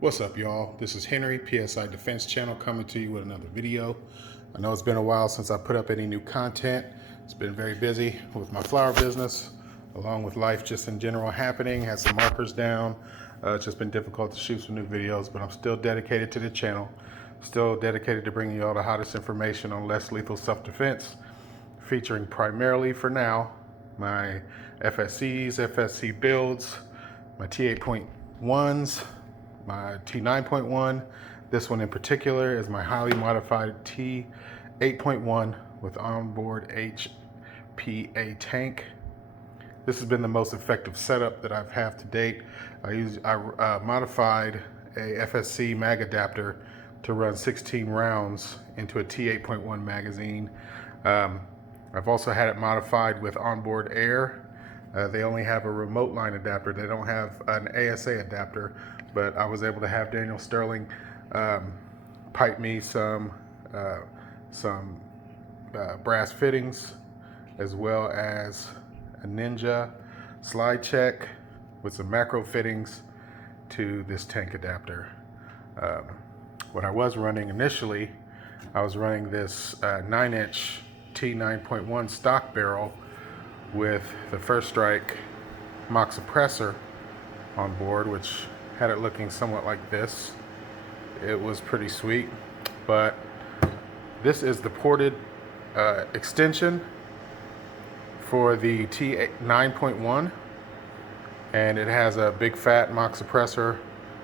What's up, y'all? This is Henry, PSI Defense Channel, coming to you with another video. I know it's been a while since I put up any new content. It's been very busy with my flower business, along with life just in general happening. Had some markers down. It's just been difficult to shoot some new videos, but I'm still dedicated to the channel. Still dedicated to bringing you all the hottest information on less lethal self-defense, featuring primarily, for now, my FSCs, FSC builds, my T8.1s, my T9.1. This one in particular is my highly modified T8.1 with onboard HPA tank. This has been the most effective setup that I've had to date. I modified a FSC mag adapter to run 16 rounds into a T8.1 magazine. I've also had it modified with onboard air. They only have a remote line adapter. They don't have an ASA adapter, but I was able to have Daniel Sterling pipe me some brass fittings, as well as a Ninja slide check with some macro fittings to this tank adapter. What I was running initially, I was running this 9-inch T9.1 stock barrel with the First Strike mock suppressor on board, which had it looking somewhat like this. It was pretty sweet, but this is the ported extension for the T9.1, and it has a big fat mock suppressor.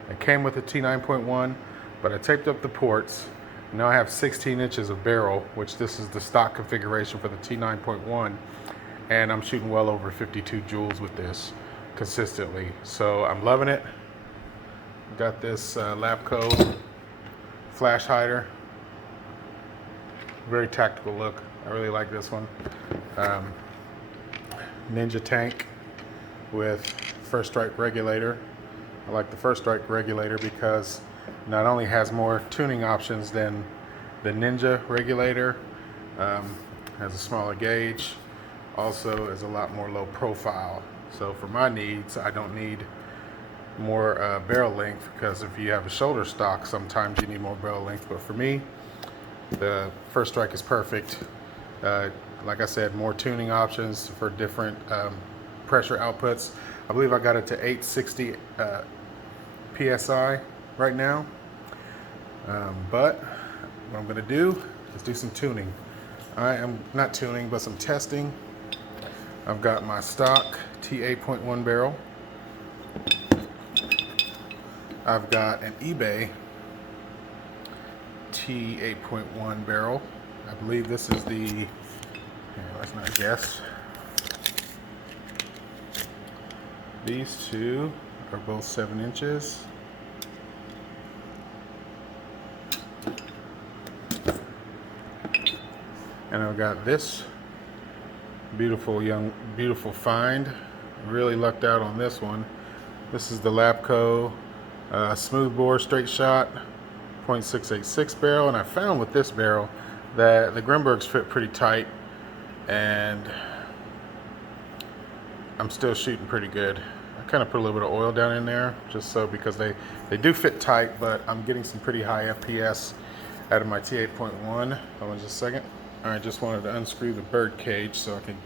It came with the T9.1, but I taped up the ports. Now I have 16 inches of barrel, which this is the stock configuration for the T9.1, and I'm shooting well over 52 joules with this consistently. So I'm loving it. Got this Labco flash hider. Very tactical look. I really like this one. Ninja tank with First Strike regulator. I like the First Strike regulator because not only has more tuning options than the Ninja regulator, has a smaller gauge, also is a lot more low profile. So for my needs, I don't need more barrel length, because if you have a shoulder stock, sometimes you need more barrel length. But for me, the First Strike is perfect. Like I said, more tuning options for different pressure outputs. I believe I got it to 860 PSI right now. But what I'm gonna do is do some tuning. I am not tuning, but some testing. I've got my stock T8.1 barrel. I've got an eBay T8.1 barrel. I believe this is the, let's not guess. These two are both 7 inches. And I've got this beautiful find. Really lucked out on this one. This is the Labco smooth bore straight shot .686 barrel, and I found with this barrel that the Grimbergs fit pretty tight, and I'm still shooting pretty good. I kind of put a little bit of oil down in there just so, because they do fit tight, but I'm getting some pretty high FPS out of my T8.1. Hold on just a second. All right, just wanted to unscrew the bird cage so I can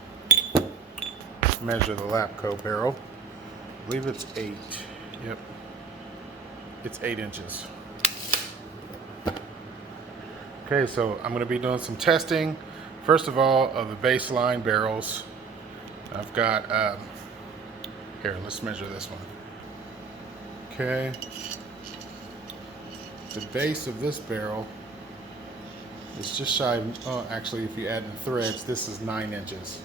measure the Labco barrel. I believe it's 8. Yep. It's 8 inches. Okay, so I'm going to be doing some testing. First of all, of the baseline barrels. I've got, here, let's measure this one. Okay. The base of this barrel is just shy of, oh, actually, if you add in threads, this is 9 inches.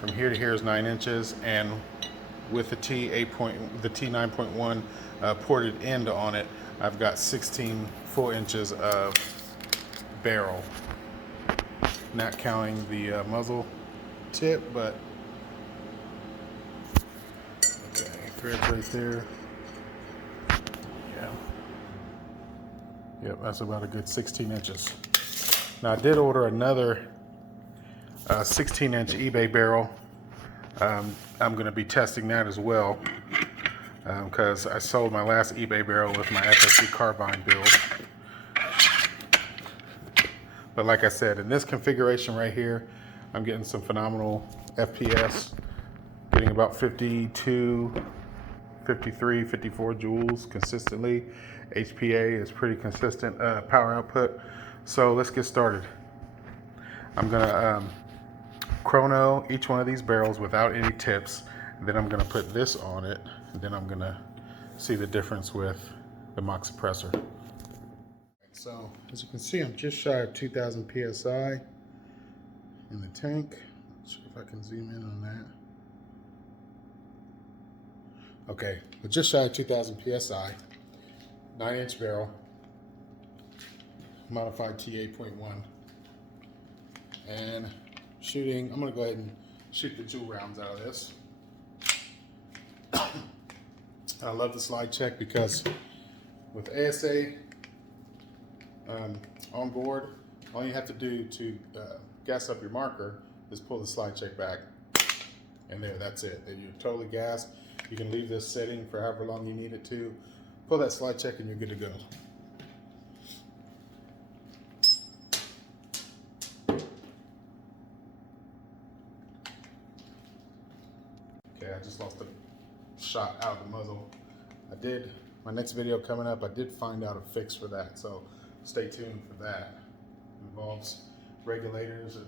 From here to here is 9 inches, and with the T9.1 ported end on it, I've got 16 full inches of barrel. Not counting the muzzle tip, but okay, threads right there. Yeah. Yep, that's about a good 16 inches. Now I did order another 16-inch eBay barrel. I'm going to be testing that as well. because I sold my last eBay barrel with my FSC carbine build. But like I said, in this configuration right here, I'm getting some phenomenal FPS, getting about 52, 53, 54 joules consistently. HPA is pretty consistent power output. So let's get started. I'm gonna chrono each one of these barrels without any tips. Then I'm gonna put this on it, and then I'm gonna see the difference with the mock suppressor. So as you can see, I'm just shy of 2,000 PSI in the tank. Not sure if I can zoom in on that. Okay, we're just shy of 2,000 PSI, 9-inch barrel, modified T8.1. And shooting, I'm gonna go ahead and shoot the Joules rounds out of this. I love the slide check because with ASA on board, all you have to do to gas up your marker is pull the slide check back, and that's it. And you're totally gassed. You can leave this setting for however long you need it to. Pull that slide check and you're good to go. Okay, I just lost a shot out of the muzzle. My next video coming up, I did find out a fix for that, so stay tuned for that. It involves regulators and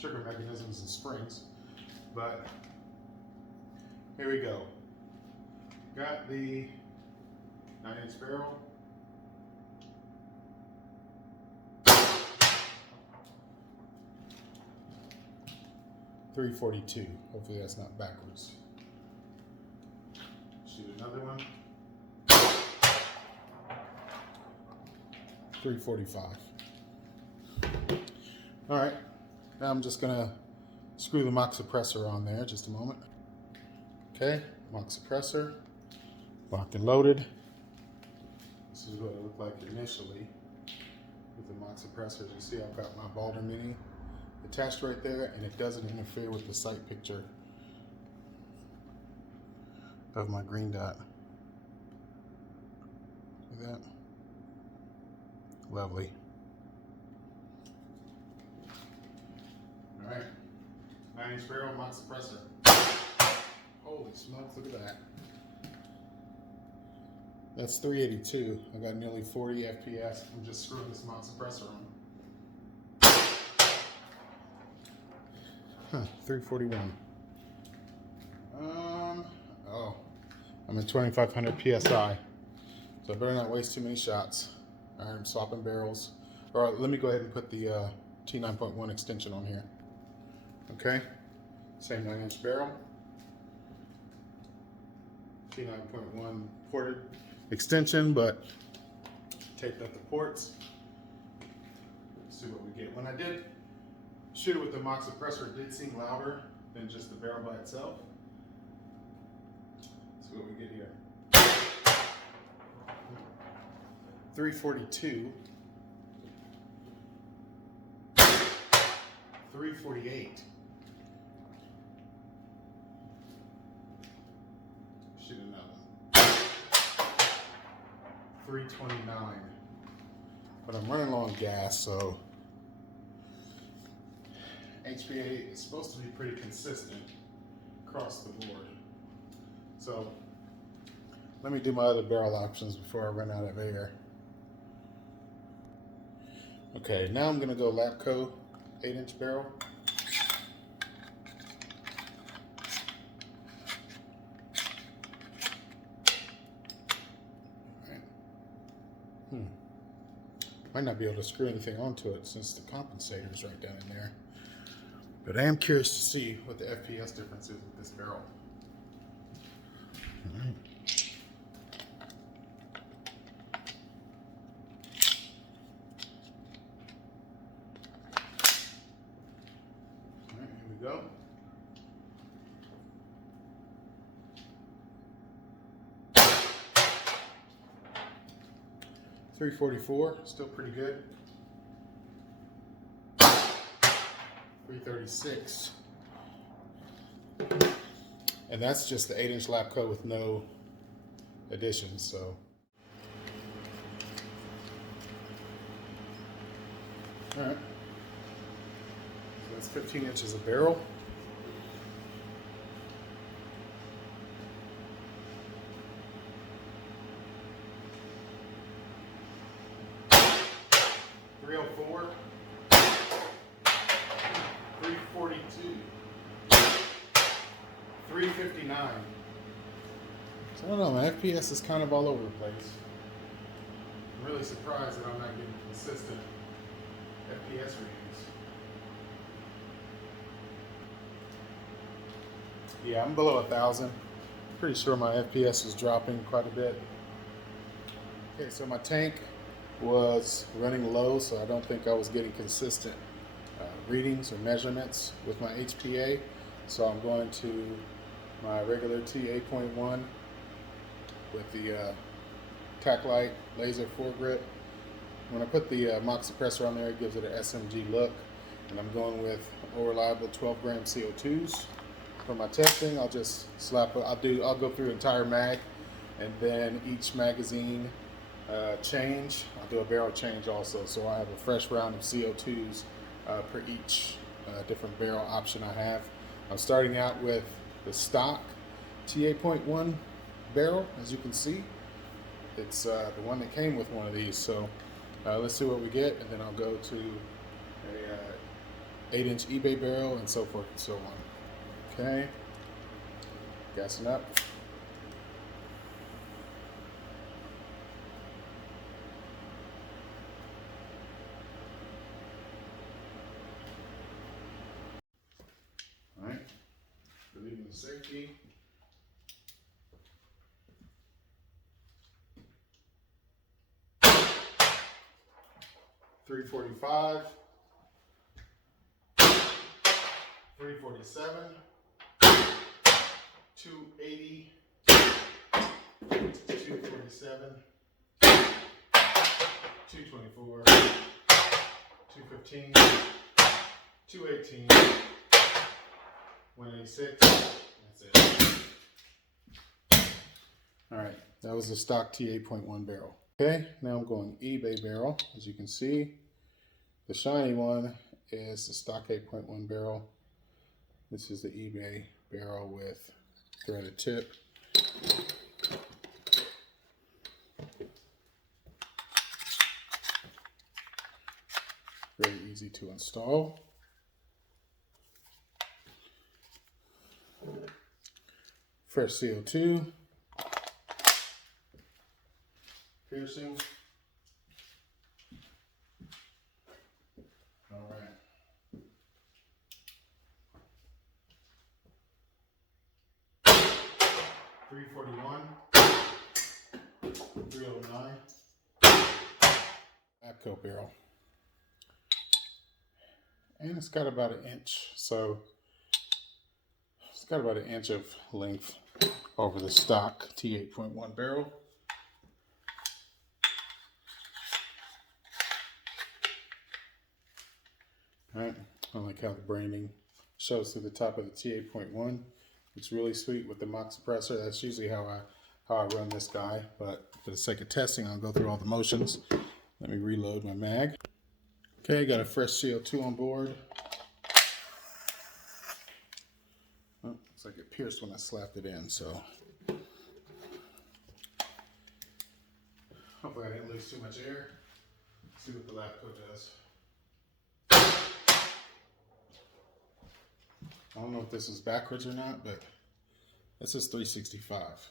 trigger mechanisms and springs. But here we go. Got the 9-inch barrel. .342. Hopefully that's not backwards. Shoot another one. 345. All right, now I'm just gonna screw the mock suppressor on there. Just a moment. Okay, mock suppressor, locked and loaded. This is what it looked like initially with the mock suppressor. As you see, I've got my Balder Mini attached right there, and it doesn't interfere with the sight picture of my green dot. See that? Lovely. All right, 9-inch barrel, mock suppressor. Holy smokes, look at that. That's 382. I got nearly 40 FPS. I'm just screwing this mock suppressor on. 341. Oh, I'm at 2,500 PSI. So I better not waste too many shots. All right, I'm swapping barrels. All right, let me go ahead and put the T8.1 extension on here. Okay, same 9-inch barrel. T8.1 ported extension, but taped up the ports. Let's see what we get. When I did shoot it with the mock suppressor, it did seem louder than just the barrel by itself. Let's see what we get here. 342. 348. Shoot another. 329. But I'm running low on gas, so HPA is supposed to be pretty consistent across the board. So let me do my other barrel options before I run out of air. Okay, now I'm going to go Lapco 8-inch barrel. Might not be able to screw anything onto it since the compensator is right down in there. But I am curious to see what the FPS difference is with this barrel. All right. All right, here we go. .344, still pretty good. 336. And that's just the 8-inch lap coat with no additions. So, all right. So that's 15 inches of barrel. .304, 342, 359. So I don't know, my FPS is kind of all over the place. I'm really surprised that I'm not getting consistent FPS readings. Yeah, I'm below 1,000. Pretty sure my FPS is dropping quite a bit. Okay, so my tank was running low, so I don't think I was getting consistent readings or measurements with my HPA. So I'm going to my regular T8.1 with the tack light laser foregrip. When I put the mock suppressor on there, it gives it an SMG look, and I'm going with reliable 12 gram CO2s. For my testing, I'll just slap. I'll go through the entire mag, and then each magazine change. I'll do a barrel change also, so I have a fresh round of CO2s per each different barrel option I have. I'm starting out with the stock T8.1 barrel, as you can see. It's the one that came with one of these. So let's see what we get, and then I'll go to a 8-inch eBay barrel and so forth and so on. Okay, gassing up. All right, relieving the safety. .345, 347, 280, 247, 224, 215, 218, 186. That's it. All right, that was the stock T8.1 barrel. Okay, now I'm going eBay barrel. As you can see, the shiny one is the stock 8.1 barrel. This is the eBay barrel with threaded tip. Very easy to install. Fresh CO2. Piercing. All right. .341, 309. Abco barrel. And it's got about an inch, so it's got about an inch of length over the stock T8.1 barrel. All right, I like how the branding shows through the top of the T8.1. It's really sweet with the mock suppressor. That's usually how I run this guy, but for the sake of testing, I'll go through all the motions. Let me reload my mag. Okay, got a fresh CO2 on board. Oh, looks like it pierced when I slapped it in, so hopefully I didn't lose too much air. Let's see what the lap coat does. I don't know if this is backwards or not, but this is 365.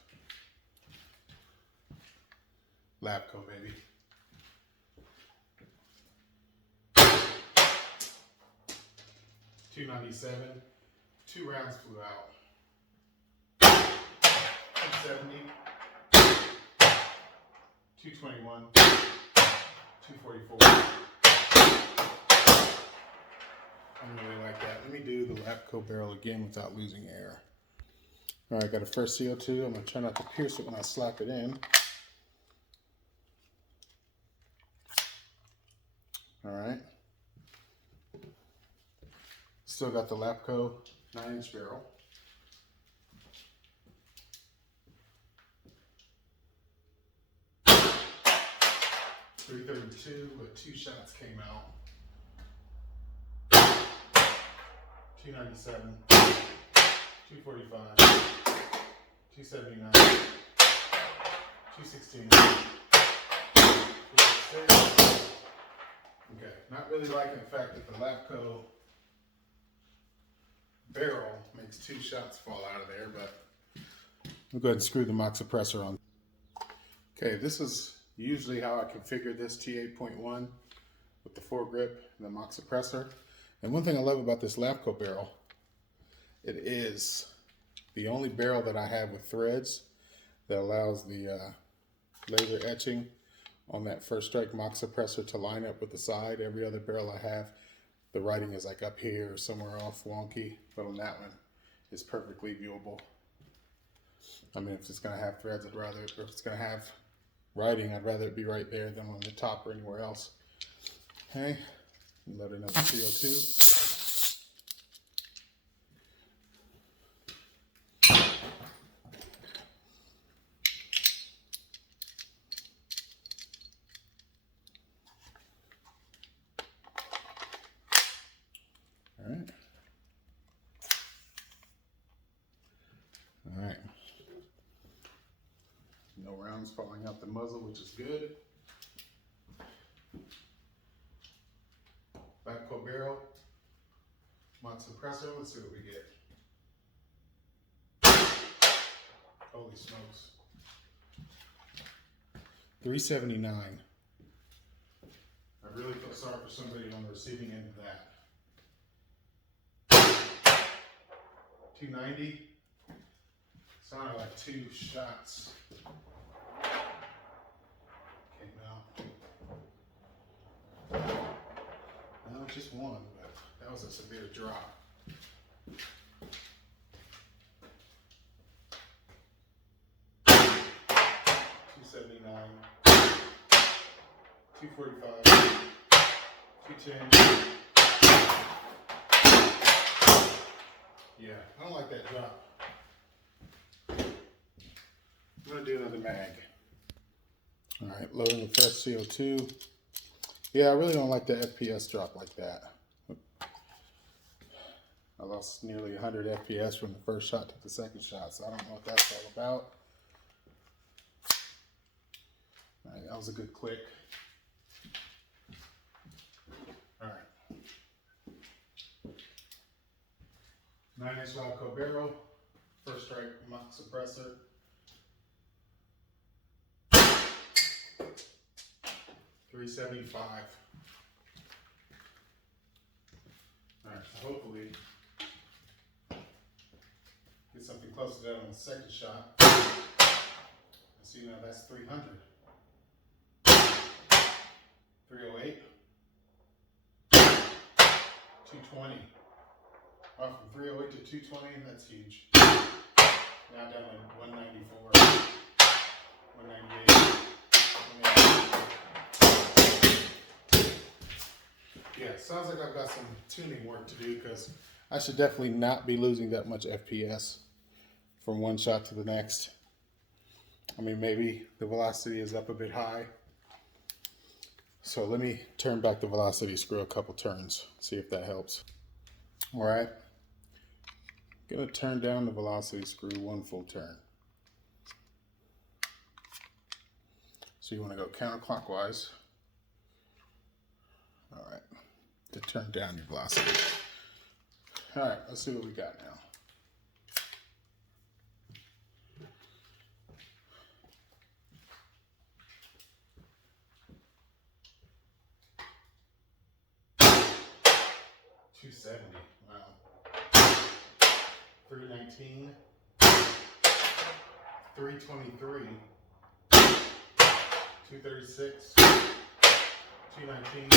Lap coat, baby. .297. 2 rounds flew out. 270. 221. 244. I really like that. Let me do the Lapco barrel again without losing air. All right, got a fresh CO2. I'm gonna try not to pierce it when I slap it in. All right. Still got the Lapco 9-inch barrel. 332, but 2 shots came out. 297, 245, 279, 216, 206. Okay, not really liking the fact that the Lapco barrel makes 2 shots fall out of there, but I'll go ahead and screw the mock suppressor on. Okay, this is usually how I configure this T8.1 with the foregrip and the mock suppressor. And one thing I love about this Lapco barrel, it is the only barrel that I have with threads that allows the laser etching on that first strike mock suppressor to line up with the side. Every other barrel I have, the writing is like up here or somewhere off wonky, but on that one, it's perfectly viewable. I mean, if it's gonna have threads, if it's gonna have writing, I'd rather it be right there than on the top or anywhere else. Okay, load another CO2. All right. No rounds falling out the muzzle, which is good. Lapco barrel, mock suppressor. Let's see what we get. Holy smokes. 379. I really feel sorry for somebody on the receiving end of that. 290. Sounded like 2 shots came out. No, just one, but that was a severe drop. $279, $245, $210. Yeah, I don't like that drop. I'm gonna do another mag. All right, loading the fresh CO2. Yeah, I really don't like the FPS drop like that. I lost nearly 100 FPS from the first shot to the second shot, so I don't know what that's all about. All right, that was a good click. All right. 9-inch Lapco barrel, first strike mock suppressor. $375. All right, so hopefully get something close to that on the second shot. And see, now that's 300. 308. 220. Off from 308 to 220, that's huge. Now down to 194. 198. 198. Yeah, sounds like I've got some tuning work to do because I should definitely not be losing that much FPS from one shot to the next. I mean, maybe the velocity is up a bit high. So let me turn back the velocity screw a couple turns, see if that helps. All right, I'm gonna turn down the velocity screw 1 full turn. So you wanna go counterclockwise. All right, to turn down your velocity. All right, let's see what we got now. $270, wow. 319, 323, 236, 219,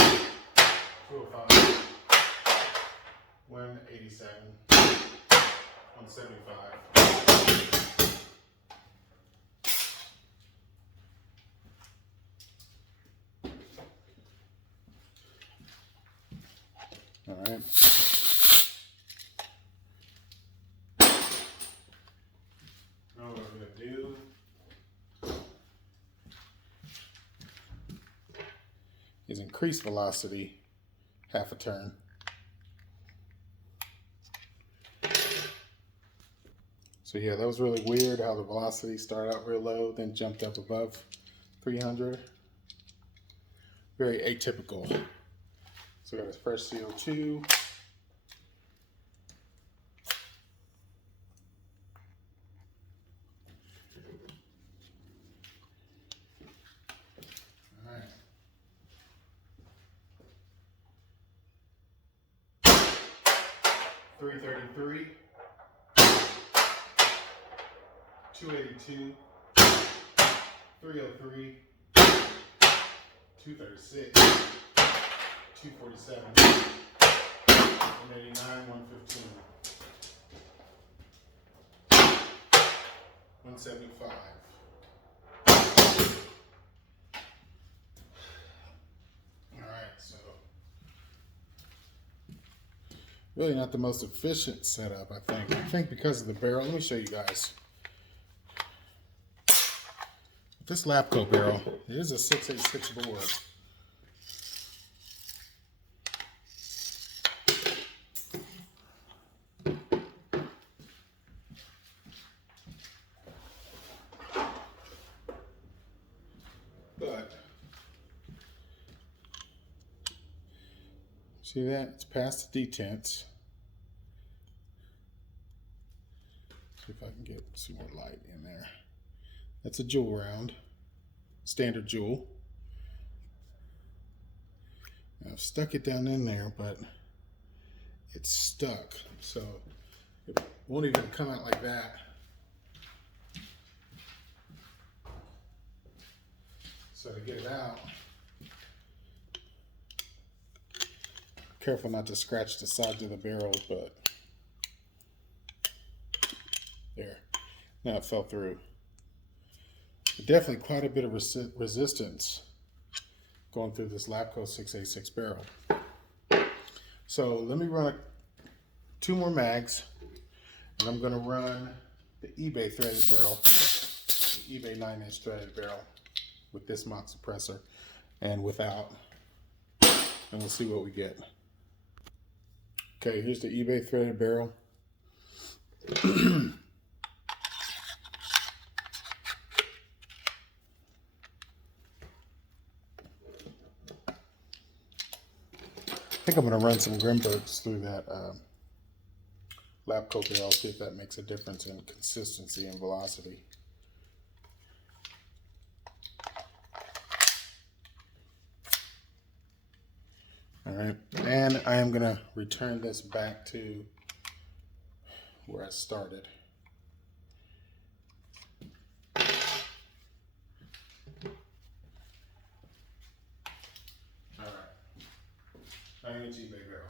205, 187, 175. All right. Now what I'm going to do, is increase velocity half a turn. So yeah, that was really weird how the velocity started out real low, then jumped up above 300. Very atypical. So we got this fresh CO2. All right. 333. 282, 303, 236, 247, 189, 115, 175. All right, so really not the most efficient setup, I think. I think because of the barrel. Let me show you guys. This Lapco barrel, it is a 686 bore. But, see that? It's past the detents. See if I can get some more light in there. That's a Joule round, standard Joule. I've stuck it down in there, but it's stuck, so it won't even come out like that. So to get it out, careful not to scratch the sides of the barrel, but there. Now it fell through. Definitely quite a bit of resistance going through this Lapco 686 barrel. So let me run 2 more mags, and I'm going to run the eBay threaded barrel, the eBay 9-inch threaded barrel with this mock suppressor and without, and we'll see what we get. Okay, here's the eBay threaded barrel. I think I'm going to run some Grimbergs through that Lapco barrel, see if that makes a difference in consistency and velocity. All right, and I am going to return this back to where I started. All right, 9-inch eBay barrel.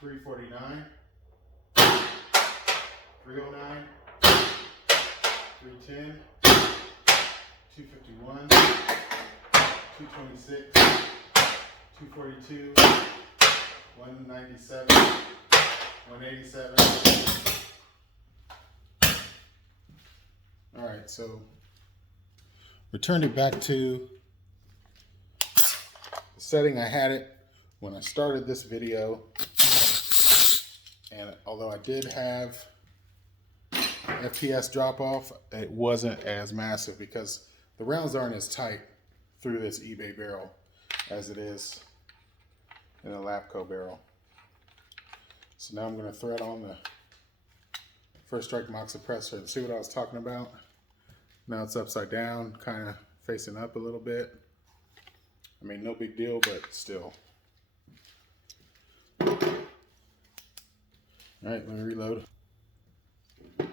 349, 309, 310, 251, 226, 242, 197, 187. All right, so returned it back to the setting I had it when I started this video. And although I did have FPS drop off, it wasn't as massive because the rounds aren't as tight through this eBay barrel as it is in a Lapco barrel. So now I'm going to thread on the First Strike mock suppressor and see what I was talking about. Now it's upside down, kind of facing up a little bit. I mean, no big deal, but still. All right, let me reload. All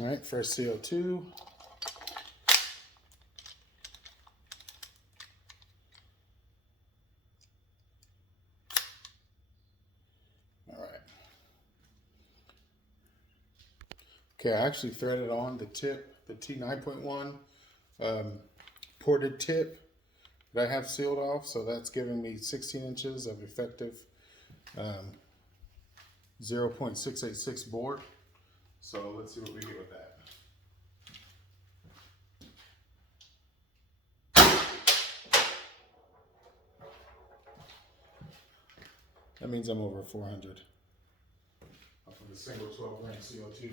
right, fresh CO2. All right. Okay, I actually threaded on the tip, the T8.1 ported tip that I have sealed off, so that's giving me 16 inches of effective 0.686 bore. So let's see what we get with that. That means I'm over 400 off of the single 12 gram CO2.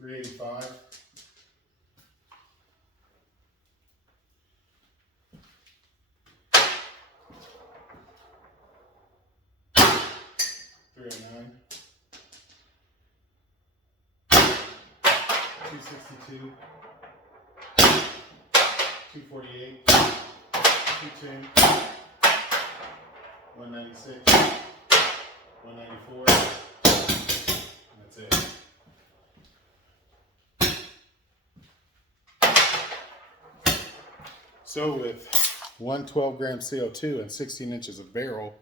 385. 309. 262. 248. 210. 196. 194. And that's it. So with 112 gram CO2 and 16 inches of barrel,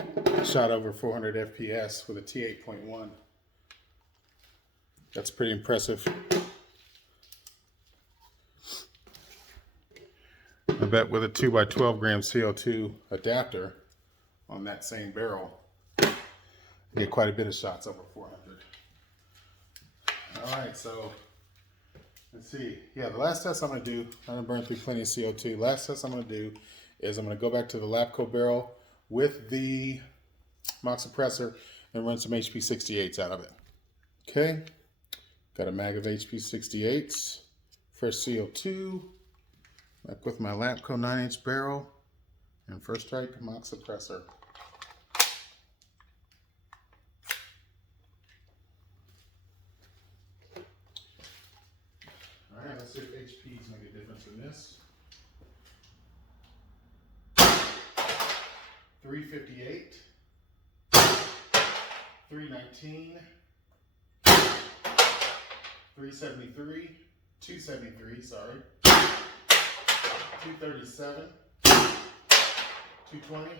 I shot over 400 FPS with a T8.1. That's pretty impressive. I bet with a 2x12 gram CO2 adapter on that same barrel, I get quite a bit of shots over 400. All right, so let's see. Yeah, the last test I'm going to do, I'm going to burn through plenty of CO2. Last test I'm going to do is I'm going to go back to the Labco barrel with the mock suppressor and run some HP68s out of it. Okay, got a mag of HP68s, fresh CO2, back with my Labco 9-inch barrel, and first strike mock suppressor. Alright, let's see if HPs make a difference in this. 358, 319, 373, 273, sorry, 237, 220,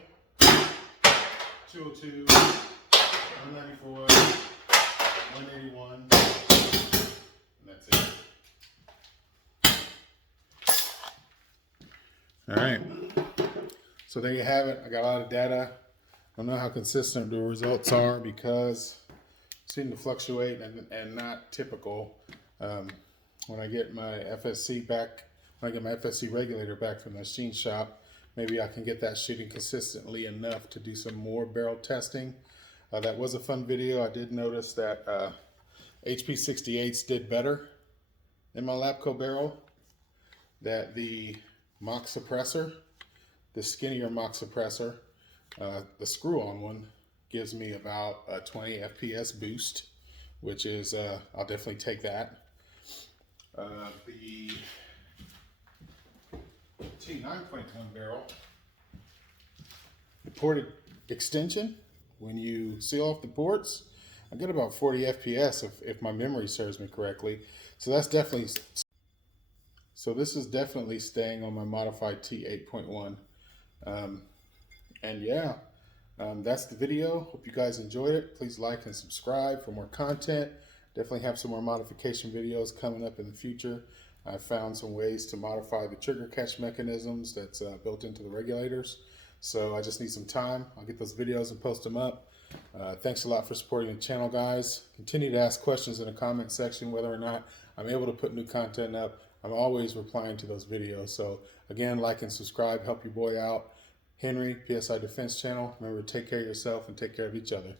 202, 194, 181, and that's it. All right, so there you have it. I got a lot of data. I don't know how consistent the results are because they seem to fluctuate and not typical. When I get my FSC back, when I get my FSC regulator back from the machine shop, maybe I can get that shooting consistently enough to do some more barrel testing. That was a fun video. I did notice that HP68s did better in my Labco barrel, that the mock suppressor, the skinnier mock suppressor, the screw-on one, gives me about a 20 FPS boost, which is, I'll definitely take that. The T8.1 barrel, the ported extension, when you seal off the ports, I get about 40 FPS if my memory serves me correctly. So that's definitely, so this is definitely staying on my modified T8.1. And yeah, that's the video. Hope you guys enjoyed it. Please like and subscribe for more content. Definitely have some more modification videos coming up in the future. I found some ways to modify the trigger catch mechanisms that's built into the regulators. So I just need some time. I'll get those videos and post them up. Thanks a lot for supporting the channel, guys. Continue to ask questions in the comment section, whether or not I'm able to put new content up. I'm always replying to those videos. So again, like and subscribe, help your boy out. Henry, PSI Defense Channel. Remember to take care of yourself and take care of each other.